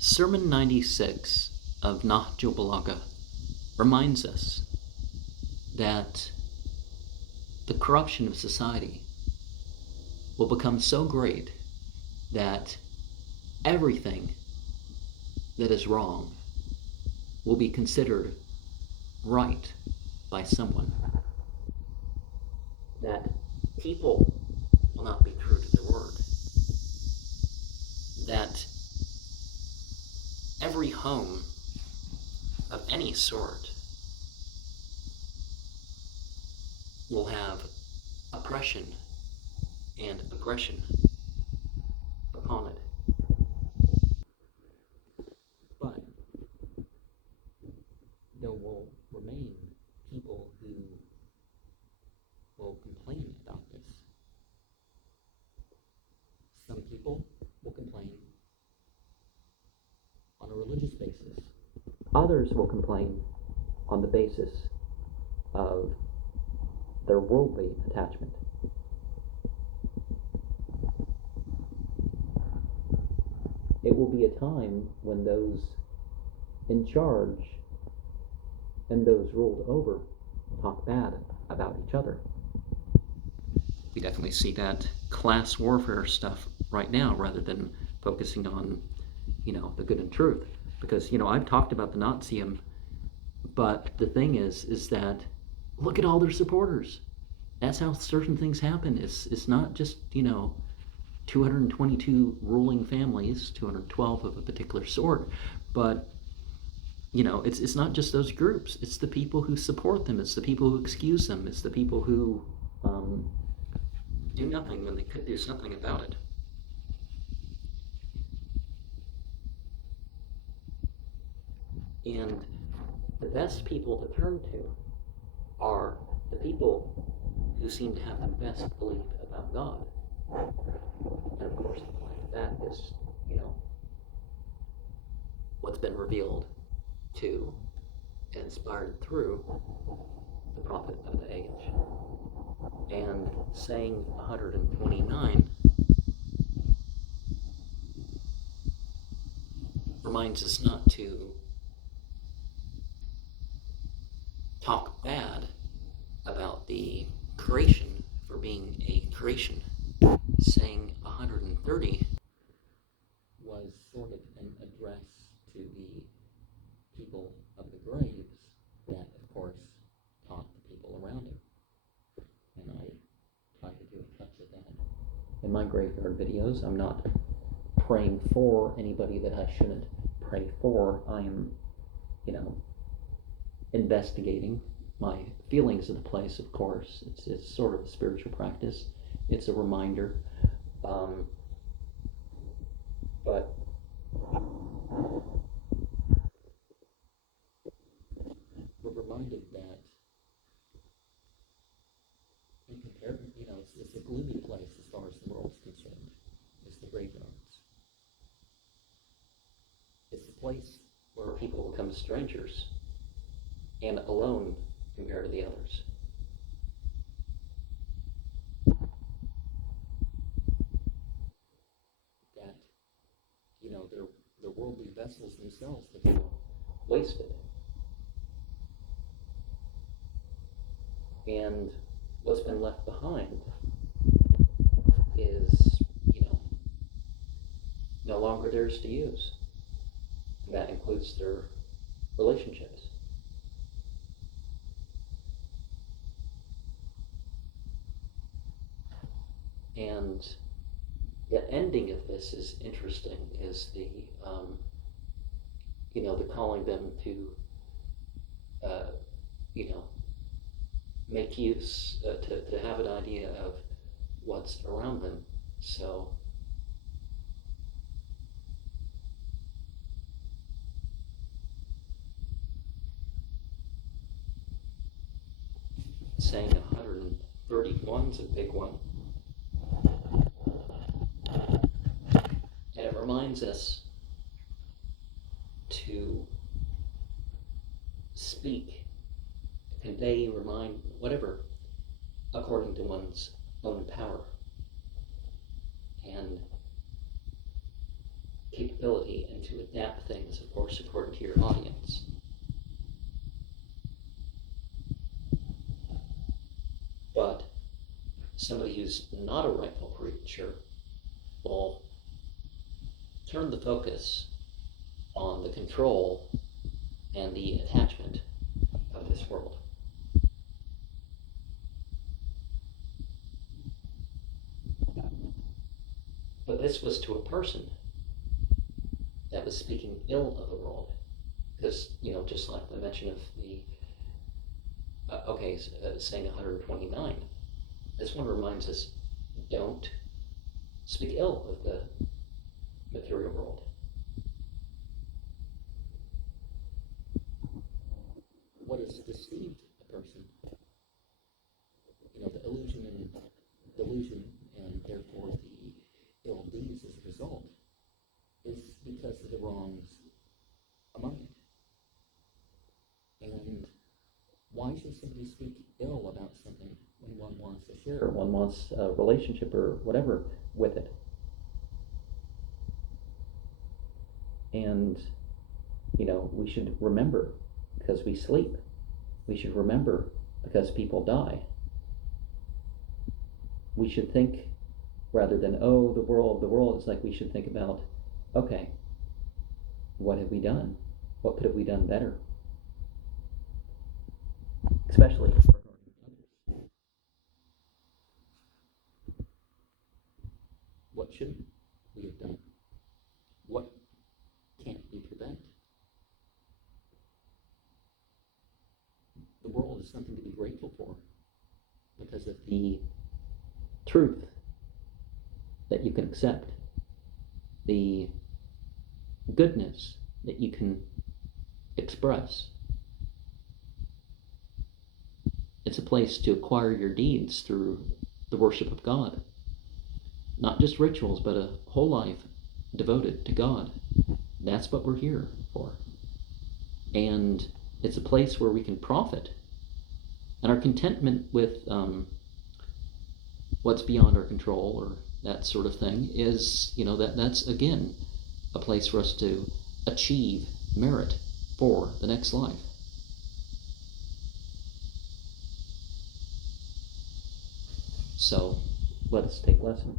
Sermon 96 of Nahjul Balagah reminds us that the corruption of society will become so great that everything that is wrong will be considered right by someone. That people will not be true to their word. That every home of any sort will have oppression and aggression upon it. But there will remain people who will complain about this. Some people will complain on a religious basis. Others will complain on the basis of their worldly attachment. It will be a time when those in charge and those ruled over talk bad about each other. We definitely see that class warfare stuff right now rather than focusing on, the good and truth. Because, I've talked about the Nazism, but the thing is that look at all their supporters. That's how certain things happen. It's not just, 222 ruling families, 212 of a particular sort, but it's not just those groups. It's the people who support them. It's the people who excuse them. It's the people who do nothing when they could do something about it. And the best people to turn to are the people who seem to have the best belief about God. And of course, the point of that is, what's been revealed to and inspired through the prophet of the age. And saying 129 reminds us not to talk bad about the creation for being a creation. Saying 130 was sort of an address to the people of the graves that, of course, taught the people around him. And I try to do a touch of that in my graveyard videos. I'm not praying for anybody that I shouldn't pray for. I am, investigating my feelings of the place, of course. It's sort of a spiritual practice. It's a reminder. But we're reminded that in comparison, it's a gloomy place as far as the world's concerned. It's the graveyards. It's the place where people become strangers and alone compared to the others. That, their worldly vessels themselves become wasted. And what's been left behind is, no longer theirs to use. And that includes their relationships. And the ending of this is interesting, is the calling them to, make use, to have an idea of what's around them. So, saying 131 is a big one. And it reminds us to speak, convey, remind, whatever, according to one's own power. And capability and to adapt things, of course, according to your audience. But somebody who's not a rightful preacher will turn the focus on the control and the attachment of this world. But this was to a person that was speaking ill of the world. Because, just like the mention of the, saying 129, this one reminds us, don't speak ill of the material world. What has deceived a person? The illusion and delusion, and therefore the ill deeds as a result, is because of the wrongs among it. And why should somebody speak ill about something when one wants to share, or one wants a relationship or whatever with it? And, we should remember because we sleep. We should remember because people die. We should think, rather than, the world, it's like we should think about, okay, what have we done? What could have we done better? Especially regarding others. What shouldn't we have done? What can't we prevent? The world is something to be grateful for because of the truth that you can accept, the goodness that you can express. It's a place to acquire your deeds through the worship of God. Not just rituals, but a whole life devoted to God. That's what we're here for. And it's a place where we can profit. And our contentment with what's beyond our control, or that sort of thing, is, that's, again, a place for us to achieve merit for the next life. So, let us take lesson.